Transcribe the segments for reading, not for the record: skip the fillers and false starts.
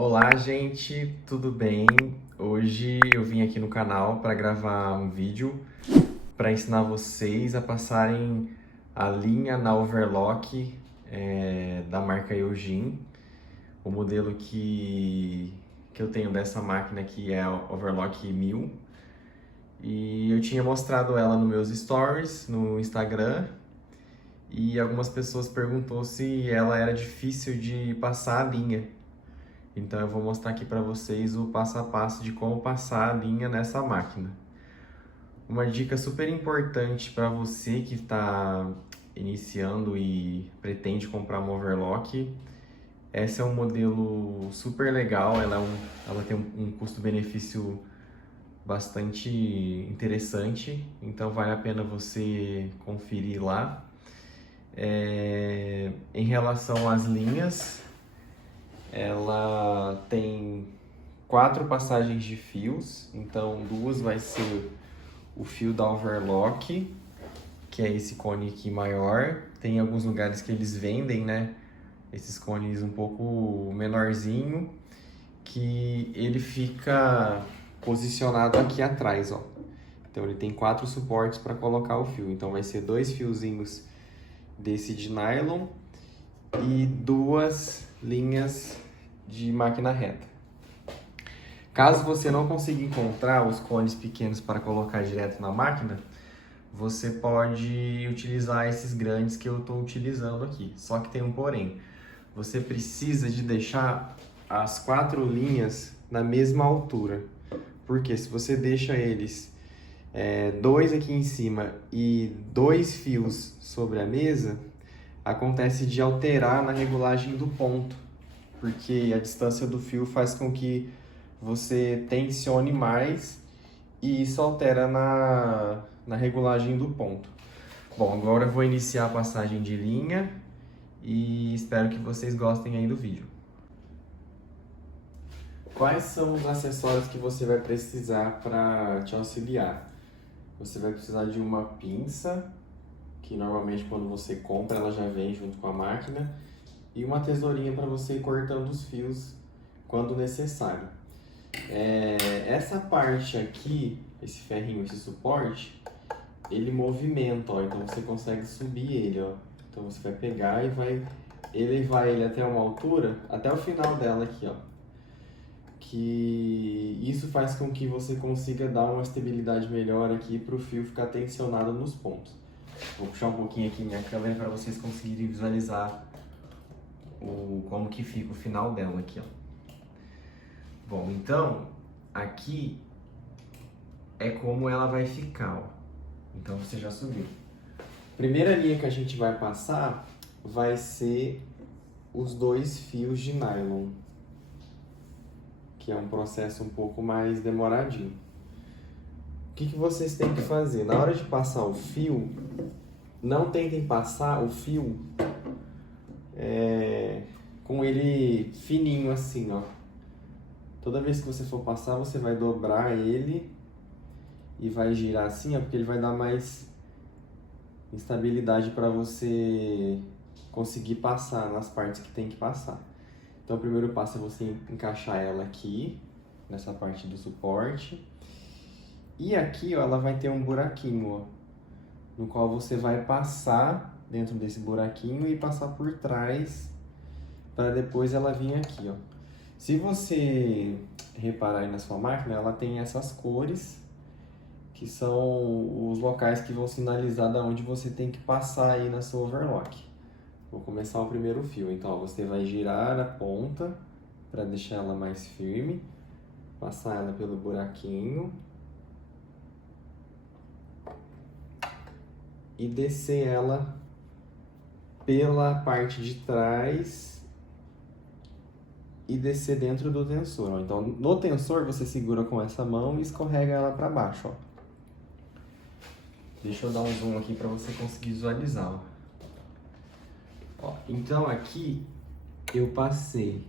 Olá, gente, tudo bem? Hoje eu vim aqui no canal para gravar um vídeo para ensinar vocês a passarem a linha na overlock da marca Eugene. O modelo que eu tenho dessa máquina aqui é a Overlock 1000 e eu tinha mostrado ela nos meus stories no Instagram e algumas pessoas perguntou se ela era difícil de passar a linha. Então eu vou mostrar aqui para vocês o passo a passo de como passar a linha nessa máquina. Uma dica super importante para você que está iniciando e pretende comprar uma overlock. Esse é um modelo super legal, ela tem um custo-benefício bastante interessante, então vale a pena você conferir lá. Em relação às linhas, ela tem 4 passagens de fios, então 2 vai ser o fio da overlock, que é esse cone aqui maior. Tem alguns lugares que eles vendem, né, esses cones um pouco menorzinho, que ele fica posicionado aqui atrás, ó. Então ele tem 4 suportes para colocar o fio, então vai ser 2 fiozinhos desse de nylon e 2 linhas de máquina reta. Caso você não consiga encontrar os cones pequenos para colocar direto na máquina, você pode utilizar esses grandes que eu estou utilizando aqui. Só que tem um porém. Você precisa de deixar as 4 linhas na mesma altura. Porque se você deixa eles 2 aqui em cima e 2 fios sobre a mesa, acontece de alterar na regulagem do ponto, porque a distância do fio faz com que você tensione mais e isso altera na regulagem do ponto. Bom, agora eu vou iniciar a passagem de linha e espero que vocês gostem aí do vídeo. Quais são os acessórios que você vai precisar para te auxiliar? Você vai precisar de uma pinça, que normalmente quando você compra ela já vem junto com a máquina, e uma tesourinha para você ir cortando os fios quando necessário. Essa parte aqui, esse ferrinho, esse suporte, ele movimenta, ó, então você consegue subir ele, ó. Então você vai pegar e vai elevar ele até uma altura, até o final dela aqui, ó. Que isso faz com que você consiga dar uma estabilidade melhor aqui para o fio ficar tensionado nos pontos. Vou puxar um pouquinho aqui minha câmera para vocês conseguirem visualizar como que fica o final dela aqui, ó. Bom, então aqui é como ela vai ficar, ó. Então você já subiu. Primeira linha que a gente vai passar vai ser os 2 fios de nylon, que é um processo um pouco mais demoradinho. O que vocês têm que fazer? Na hora de passar o fio, não tentem passar o fio com ele fininho assim, ó. Toda vez que você for passar, você vai dobrar ele e vai girar assim, ó, porque ele vai dar mais instabilidade para você conseguir passar nas partes que tem que passar. Então o primeiro passo é você encaixar ela aqui, nessa parte do suporte. E aqui, ó, ela vai ter um buraquinho, ó, no qual você vai passar dentro desse buraquinho e passar por trás para depois ela vir aqui, ó. Se você reparar aí na sua máquina, ela tem essas cores que são os locais que vão sinalizar da onde você tem que passar aí na sua overlock. Vou começar o primeiro fio, então ó, você vai girar a ponta para deixar ela mais firme, passar ela pelo buraquinho e descer ela pela parte de trás e descer dentro do tensor, ó. Então no tensor você segura com essa mão e escorrega ela para baixo, ó. Deixa eu dar um zoom aqui para você conseguir visualizar, ó. Ó, então aqui eu passei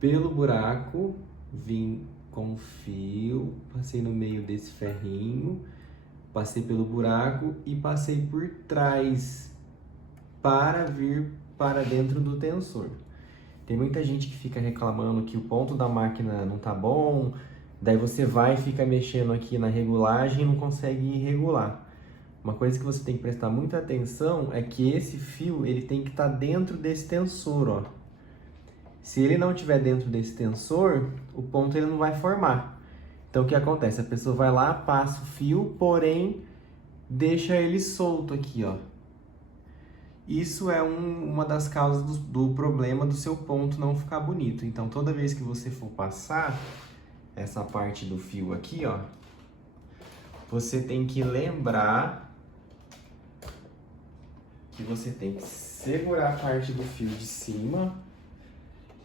pelo buraco, vim com o fio, passei no meio desse ferrinho, passei pelo buraco e passei por trás para vir para dentro do tensor. Tem muita gente que fica reclamando que o ponto da máquina não tá bom, daí você vai e fica mexendo aqui na regulagem e não consegue regular. Uma coisa que você tem que prestar muita atenção é que esse fio ele tem que estar dentro desse tensor, ó. Se ele não estiver dentro desse tensor, o ponto ele não vai formar. Então o que acontece? A pessoa vai lá, passa o fio, porém deixa ele solto aqui, ó. Isso é uma das causas do problema do seu ponto não ficar bonito. Então, toda vez que você for passar essa parte do fio aqui, ó, você tem que lembrar que você tem que segurar a parte do fio de cima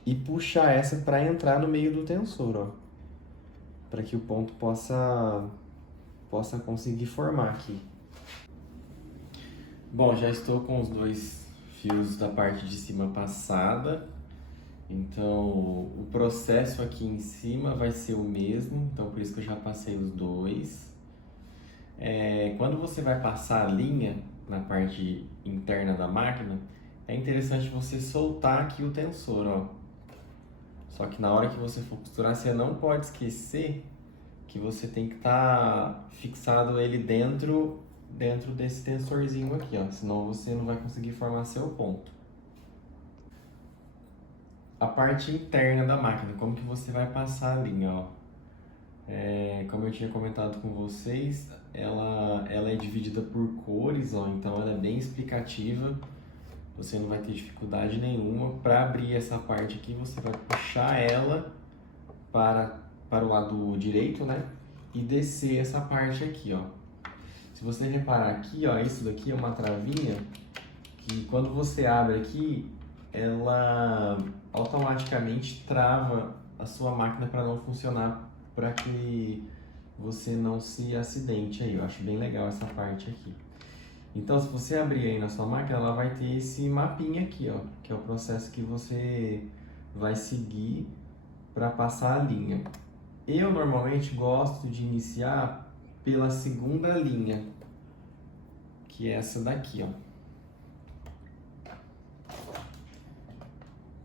e puxar essa para entrar no meio do tensor, ó, para que o ponto possa conseguir formar aqui. Bom, já estou com os dois fios da parte de cima passada, então o processo aqui em cima vai ser o mesmo, então por isso que eu já passei os dois. Quando você vai passar a linha na parte interna da máquina, é interessante você soltar aqui o tensor, ó. Só que na hora que você for costurar, você não pode esquecer que você tem que estar fixado ele dentro desse tensorzinho aqui, ó, senão você não vai conseguir formar seu ponto. A parte interna da máquina, como que você vai passar a linha, ó. Como eu tinha comentado com vocês, ela é dividida por cores, ó, então ela é bem explicativa, você não vai ter dificuldade nenhuma. Para abrir essa parte aqui, você vai puxar ela para o lado direito, né, e descer essa parte aqui, ó. Se você reparar aqui, ó, isso daqui é uma travinha que quando você abre aqui, ela automaticamente trava a sua máquina para não funcionar, para que você não se acidente aí. Eu acho bem legal essa parte aqui. Então, se você abrir aí na sua máquina, ela vai ter esse mapinha aqui, ó, que é o processo que você vai seguir para passar a linha. Eu normalmente gosto de iniciar pela segunda linha, que é essa daqui, ó.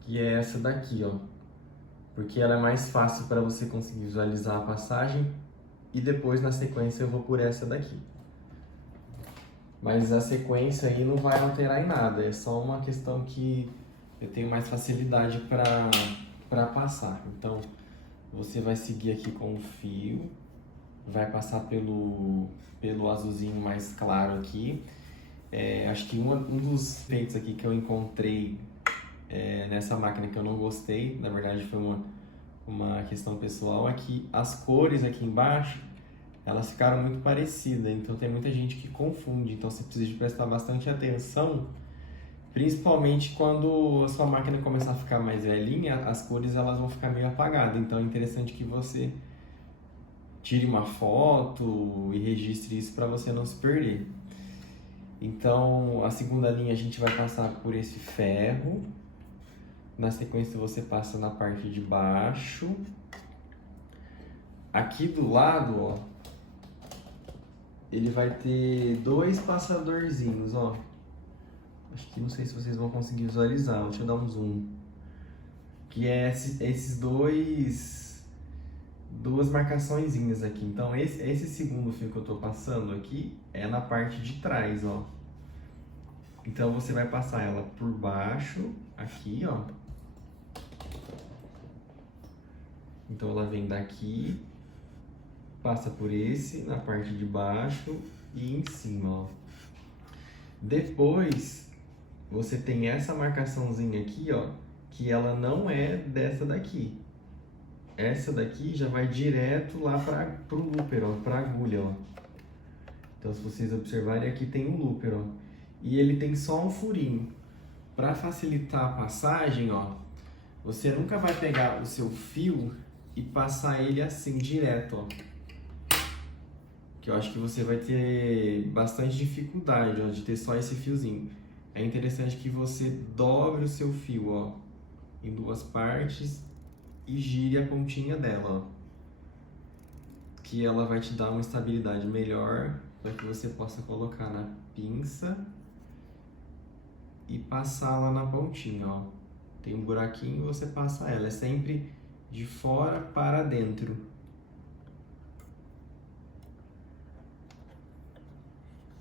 Que é essa daqui, ó. Porque ela é mais fácil para você conseguir visualizar a passagem e depois na sequência eu vou por essa daqui. Mas a sequência aí não vai alterar em nada, é só uma questão que eu tenho mais facilidade para passar. Então, você vai seguir aqui com o fio, vai passar pelo azulzinho mais claro aqui. Acho que um dos defeitos aqui que eu encontrei nessa máquina que eu não gostei, na verdade foi uma questão pessoal, é que as cores aqui embaixo, elas ficaram muito parecidas, então tem muita gente que confunde, então você precisa de prestar bastante atenção, principalmente quando a sua máquina começar a ficar mais velhinha, as cores elas vão ficar meio apagadas, então é interessante que você tire uma foto e registre isso para você não se perder. Então, a segunda linha a gente vai passar por esse ferro. Na sequência você passa na parte de baixo. Aqui do lado, ó, ele vai ter dois passadorzinhos, ó. Acho que não sei se vocês vão conseguir visualizar, deixa eu dar um zoom. Que é esses duas marcaçõezinhas aqui. Então esse segundo fio que eu tô passando aqui é na parte de trás, ó. Então você vai passar ela por baixo, aqui, ó. Então ela vem daqui, passa por esse, na parte de baixo e em cima, ó. Depois, você tem essa marcaçãozinha aqui, ó, que ela não é dessa daqui. Essa daqui já vai direto lá pro looper, ó, pra agulha, ó. Então, se vocês observarem, aqui tem um looper, ó. E ele tem só um furinho. Para facilitar a passagem, ó, você nunca vai pegar o seu fio e passar ele assim, direto, ó. Que eu acho que você vai ter bastante dificuldade, ó, de ter só esse fiozinho. É interessante que você dobre o seu fio, ó, em duas partes e gire a pontinha dela, ó. Que ela vai te dar uma estabilidade melhor para que você possa colocar na pinça e passar lá na pontinha, ó. Tem um buraquinho e você passa ela. É sempre de fora para dentro.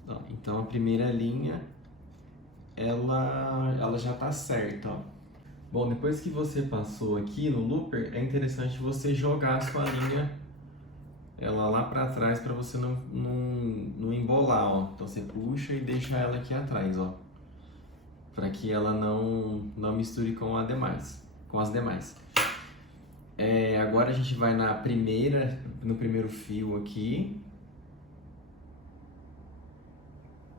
Ó, então a primeira linha, ela já tá certa, ó. Bom, depois que você passou aqui no looper, é interessante você jogar a sua linha ela lá para trás para você não embolar, ó. Então você puxa e deixa ela aqui atrás, ó, para que ela não misture com as demais. Agora a gente vai no primeiro fio aqui.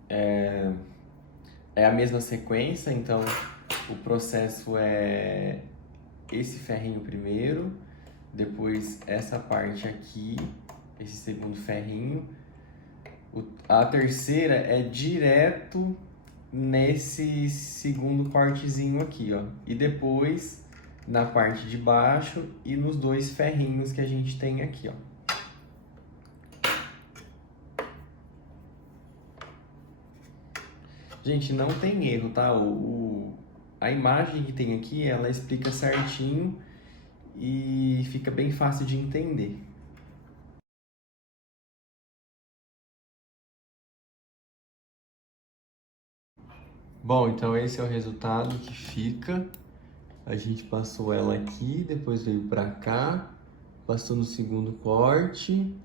É a mesma sequência, então o processo é esse ferrinho primeiro, depois essa parte aqui, esse segundo ferrinho. A terceira é direto nesse segundo cortezinho aqui, ó. E depois na parte de baixo e nos dois ferrinhos que a gente tem aqui, ó. Gente, não tem erro, tá? A imagem que tem aqui, ela explica certinho e fica bem fácil de entender. Bom, então esse é o resultado que fica. A gente passou ela aqui, depois veio pra cá, passou no segundo corte,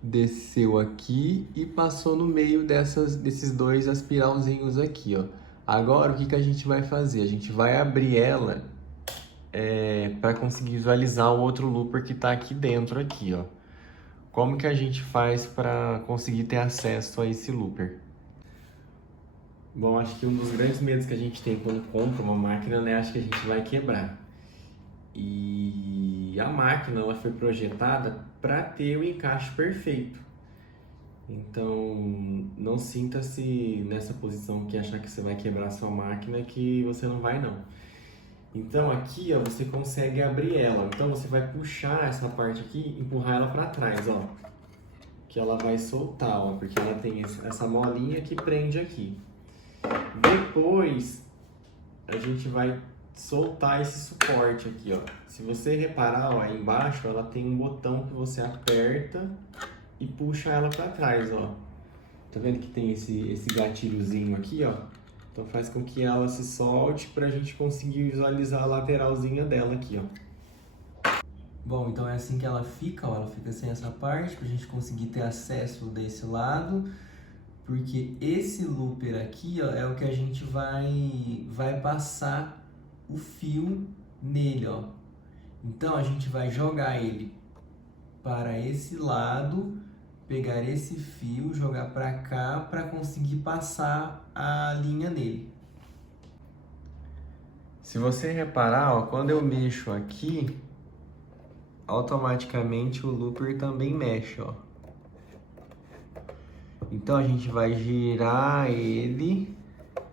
desceu aqui e passou no meio desses dois aspiralzinhos aqui, ó. Agora, o que a gente vai fazer? A gente vai abrir ela para conseguir visualizar o outro looper que está aqui dentro, aqui, ó. Como que a gente faz para conseguir ter acesso a esse looper? Bom, acho que um dos grandes medos que a gente tem quando compra uma máquina, né, acho que a gente vai quebrar. E a máquina, ela foi projetada para ter o encaixe perfeito. Então, não sinta-se nessa posição que achar que você vai quebrar a sua máquina, que você não vai, não. Então, aqui, ó, você consegue abrir ela. Então, você vai puxar essa parte aqui, empurrar ela para trás, ó. Que ela vai soltar, ó, porque ela tem essa molinha que prende aqui. Depois, a gente vai soltar esse suporte aqui, ó. Se você reparar, ó, aí embaixo, ela tem um botão que você aperta e puxa ela para trás, ó. Tá vendo que tem esse gatilhozinho aqui, ó? Então faz com que ela se solte pra gente conseguir visualizar a lateralzinha dela aqui, ó. Bom, então é assim que ela fica, ó. Ela fica sem essa parte pra gente conseguir ter acesso desse lado. Porque esse looper aqui, ó, é o que a gente vai passar o fio nele, ó. Então a gente vai jogar ele para esse lado, pegar esse fio, jogar para cá para conseguir passar a linha nele. Se você reparar, ó, quando eu mexo aqui, automaticamente o looper também mexe, ó. Então a gente vai girar ele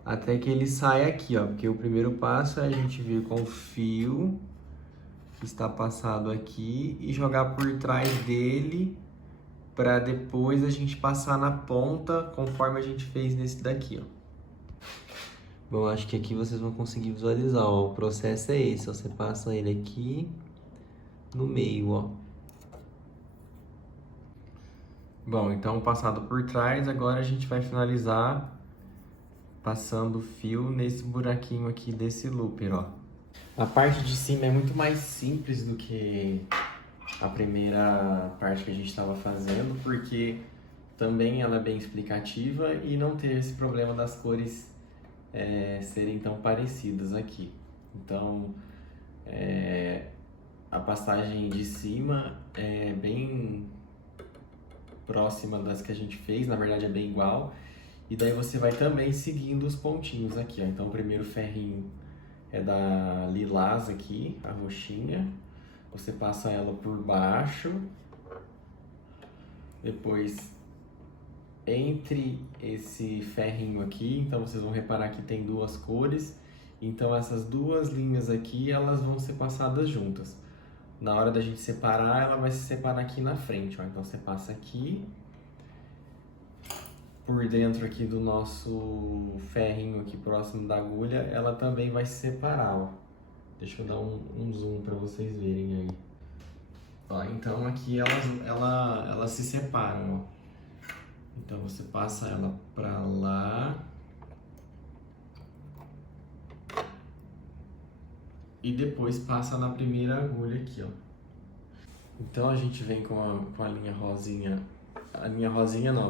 até que ele saia aqui, ó. Porque o primeiro passo é a gente vir com o fio que está passado aqui e jogar por trás dele para depois a gente passar na ponta conforme a gente fez nesse daqui, ó. Bom, acho que aqui vocês vão conseguir visualizar, ó. O processo é esse, ó. Você passa ele aqui no meio, ó. Bom, então passado por trás, agora a gente vai finalizar passando o fio nesse buraquinho aqui desse looper, ó. A parte de cima é muito mais simples do que a primeira parte que a gente estava fazendo, porque também ela é bem explicativa e não ter esse problema das cores serem tão parecidas aqui. Então, a passagem de cima é bem próxima das que a gente fez, na verdade é bem igual. E daí você vai também seguindo os pontinhos aqui, ó. Então o primeiro ferrinho é da lilás aqui, a roxinha. Você passa ela por baixo. Depois, entre esse ferrinho aqui, então vocês vão reparar que tem duas cores. Então essas duas linhas aqui, elas vão ser passadas juntas. Na hora da gente separar, ela vai se separar aqui na frente, ó. Então você passa aqui. Por dentro aqui do nosso ferrinho aqui próximo da agulha, ela também vai se separar, ó. Deixa eu dar um zoom para vocês verem aí. Ó, então aqui elas se separam, ó. Então você passa ela para lá e depois passa na primeira agulha aqui, ó. Então a gente vem com a linha rosinha, a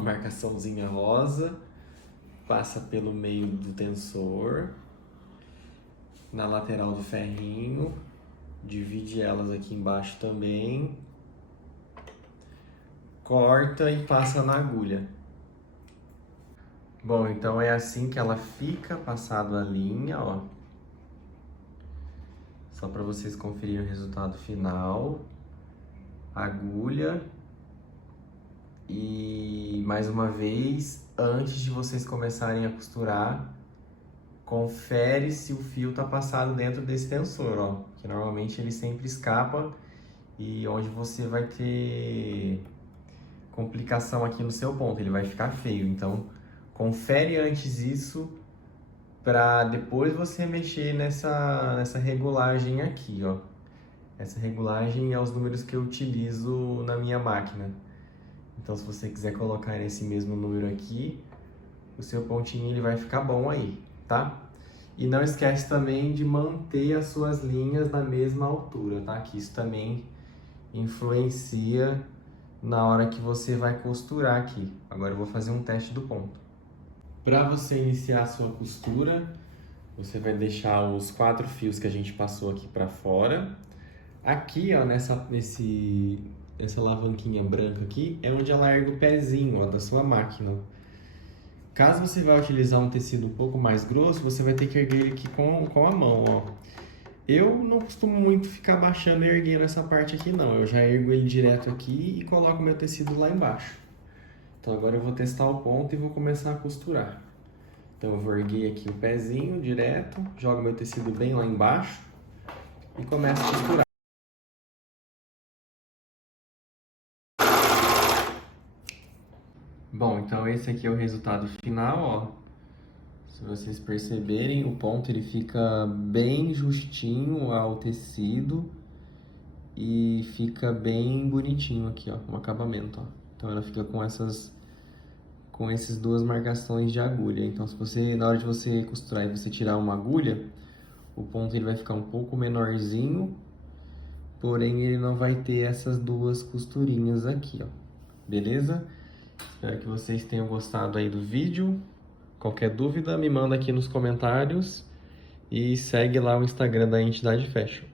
marcaçãozinha rosa, passa pelo meio do tensor, na lateral do ferrinho, divide elas aqui embaixo também, corta e passa na agulha. Bom, então é assim que ela fica, passado a linha, ó. Só para vocês conferirem o resultado final. Agulha. E mais uma vez, antes de vocês começarem a costurar, confere se o fio tá passado dentro desse tensor, ó. Que normalmente ele sempre escapa e onde você vai ter complicação aqui no seu ponto, ele vai ficar feio. Então, confere antes isso para depois você mexer nessa regulagem aqui, ó. Essa regulagem é os números que eu utilizo na minha máquina. Então, se você quiser colocar esse mesmo número aqui, o seu pontinho ele vai ficar bom aí, tá? E não esquece também de manter as suas linhas na mesma altura, tá? Que isso também influencia na hora que você vai costurar aqui. Agora eu vou fazer um teste do ponto. Para você iniciar a sua costura, você vai deixar os 4 fios que a gente passou aqui para fora. Aqui, ó, nessa alavanquinha branca aqui, é onde ela ergue o pezinho, ó, da sua máquina. Caso você vá utilizar um tecido um pouco mais grosso, você vai ter que erguer ele aqui com a mão, ó. Eu não costumo muito ficar baixando e erguendo essa parte aqui, não. Eu já ergo ele direto aqui e coloco meu tecido lá embaixo. Então agora eu vou testar o ponto e vou começar a costurar. Então eu vou erguer aqui o pezinho direto, jogo meu tecido bem lá embaixo e começo a costurar. Bom, então esse aqui é o resultado final, ó. Se vocês perceberem, o ponto ele fica bem justinho ao tecido e fica bem bonitinho aqui, ó, o acabamento, ó. Então ela fica com essas duas marcações de agulha. Então, se você, na hora de você costurar e você tirar uma agulha, o ponto ele vai ficar um pouco menorzinho, porém ele não vai ter essas duas costurinhas aqui, ó. Beleza? Espero que vocês tenham gostado aí do vídeo. Qualquer dúvida, me manda aqui nos comentários e segue lá o Instagram da Entidade Fashion.